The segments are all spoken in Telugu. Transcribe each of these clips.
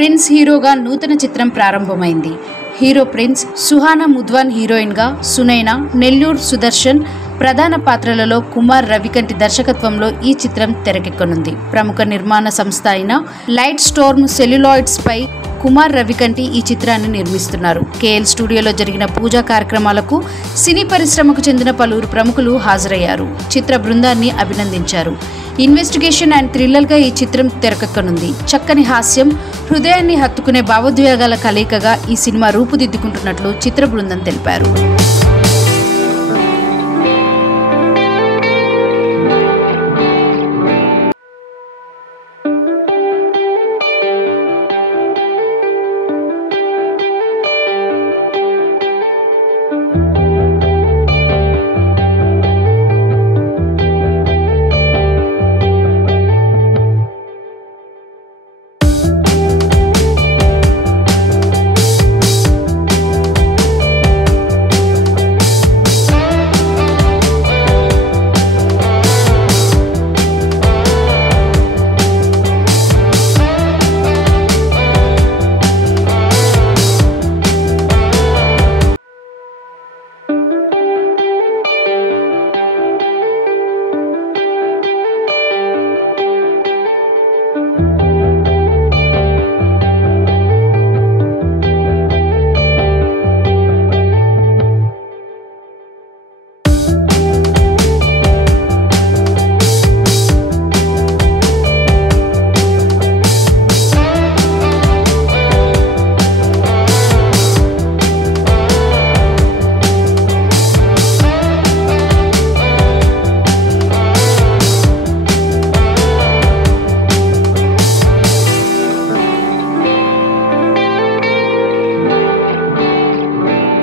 ప్రిన్స్ హీరోగా నూతన చిత్రం ప్రారంభమైంది. హీరో ప్రిన్స్, సుహానా ముద్వాన్ హీరోయిన్గా, సునైనా, నెల్లూరు సుదర్శన్ ప్రధాన పాత్రలలో కుమార్ రవికంటి దర్శకత్వంలో ఈ చిత్రం తెరకెక్కనుంది. ప్రముఖ నిర్మాణ సంస్థ అయిన లైట్ స్టార్మ్ సెల్యులాయిడ్స్ పై కుమార్ రవికంటి ఈ చిత్రాన్ని నిర్మిస్తున్నారు. కేఎల్ స్టూడియోలో జరిగిన పూజా కార్యక్రమాలకు సినీ పరిశ్రమకు చెందిన పలువురు ప్రముఖులు హాజరయ్యారు. చిత్ర బృందాన్ని అభినందించారు. ఇన్వెస్టిగేషన్ అండ్ థ్రిల్లర్గా ఈ చిత్రం తెరకెక్కనుంది. చక్కని హాస్యం, హృదయాన్ని హత్తుకునే భావోద్వేగాల కలయికగా ఈ సినిమా రూపుదిద్దుకుంటున్నట్లు చిత్ర బృందం తెలిపారు.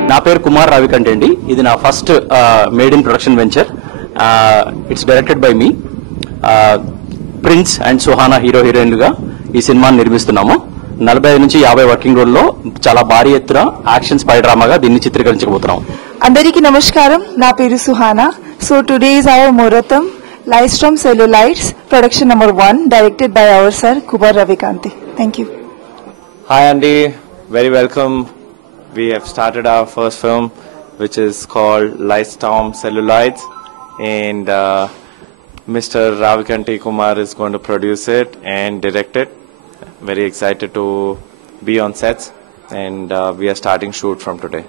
నా పేరు కుమార్ రావికంటి అండి. ఇది నా first made in production venture. It's directed by me. Prince and Suhana హీరోయిన్లుగా ఈ సినిమాని నిర్మిస్తున్నాము. 45 నుంచి 50 వర్కింగ్ రోజుల్లో చాలా భారీ ఎత్తున యాక్షన్ స్పై డ్రామాగా దీన్ని చిత్రీకరించబోతున్నాం. అందరికీ నమస్కారం. నా పేరు Suhana. So today is our muhurtham light storm celluloids production number 1 directed by our sir Kumar Ravikanti. Thank you. Hi అండి, very welcome. We have started our first film, which is called Light Storm Celluloids, and Mr. Ravikanti Kumar is going to produce it and direct it. Very excited to be on sets, and we are starting shoot from today.